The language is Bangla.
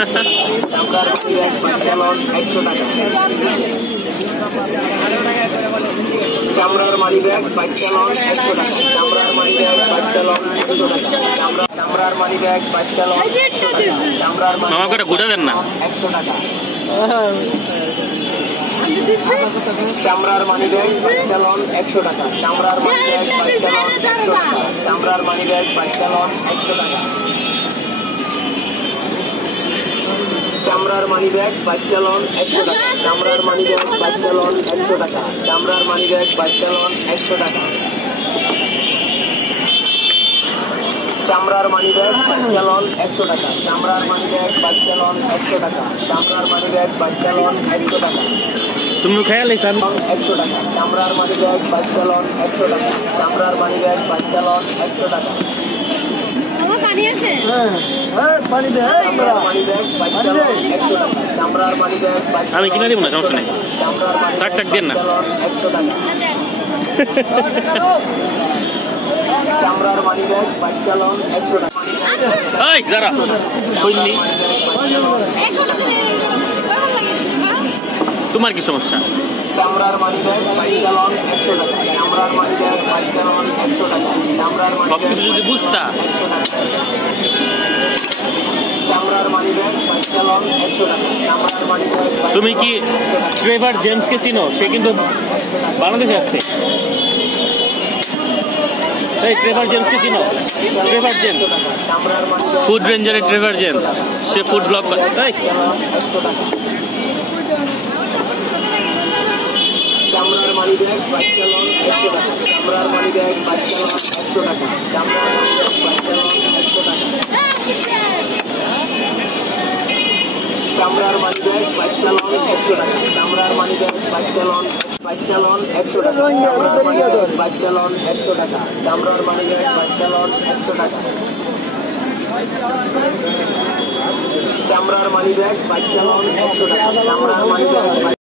চামড়ার মানি ব্যাগ বাচ্চালন 100 টাকা। চামড়ার মানি ব্যাগ বাচ্চালন 100 টাকা। চামড়ার মানি ব্যাগ বাচ্চালন 100 টাকা। চামড়ার মানি ব্যাগ বাচ্চালন 100 টাকা। চামড়ার মানি মামা করে গোটা দেন না 100 টাকা। চামড়ার মানি ব্যাগ বাচ্চালন 100 টাকা। চামড়ার মানি ব্যাগ বাচ্চালন 100 টাকা। চামড়ার মানি ব্যাগ বাচ্চালন 100 টাকা। চামড়ার মানি ব্যাগ বাচ্চালন 100 টাকা। চামড়ার মানি ব্যাগ বাচ্চালন 100 টাকা। চামড়ার মানি ব্যাগ বাচ্চালন 100 টাকা। চামড়ার মানি ব্যাগ বাচ্চালন 100 টাকা। চামড়ার মানি ব্যাগ বাচ্চালন 100 টাকা। চামড়ার মানি ব্যাগ বাচ্চালন 100 টাকা। তুমি খেয়াল 100 টাকা। চামড়ার মানি ব্যাগ বাচ্চালন 100 টাকা। চামড়ার মানি ব্যাগ বাচ্চালন 100 টাকা। পানি আছে? মানি ব্যাগ বাচ্চালন 100 টাকা। চামড়ার মানি ব্যাগ আমি কিনে দিব না, সমস্যা নেই। টাক টাক দেন না। 100 টাকা। চামড়ার মানি ব্যাগ বাচ্চালন 100 টাকা। এই দাঁড়া কইনি তোমার কি সমস্যা? চামড়ার মানি ব্যাগ বাচ্চালন 100 টাকা। চামড়ার মানি ব্যাগ বাচ্চালন 100 টাকা। চামড়ার মানি সবকিছু যদি বুঝতা। চামড়ার মানি ব্যাগ বাচ্চালন 100 টাকা। চামড়ার মানি ব্যাগ। তুমি কি ট্রেভার জেমসকে চিনো? সে কিন্তু বাংলাদেশে আসছে। এই ট্রেভার জেমসকে চিনো? ট্রেভার জেমস ফুড রেঞ্জারের ট্রেভার জেমস, সে ফুড ব্লগ করে। চামড়ার মানি ব্যাগ বাচ্চালন 100 টাকা। চামড়ার মানি ব্যাগ বাচ্চালন 100 টাকা। চামড়ার মানি ব্যাগ বাচ্চালন 100 টাকা। চামড়ার মানি ব্যাগ বাচ্চালন 100 টাকা। চামড়ার মানি ব্যাগ বাচ্চালন 100 টাকা। চামড়ার মানি ব্যাগ বাচ্চালন 100 টাকা। চামড়ার মানি ব্যাগ বাচ্চালন 100 টাকা। চামড়ার মানি ব্যাগ বাচ্চালন 100 টাকা। চামড়ার মানি ব্যাগ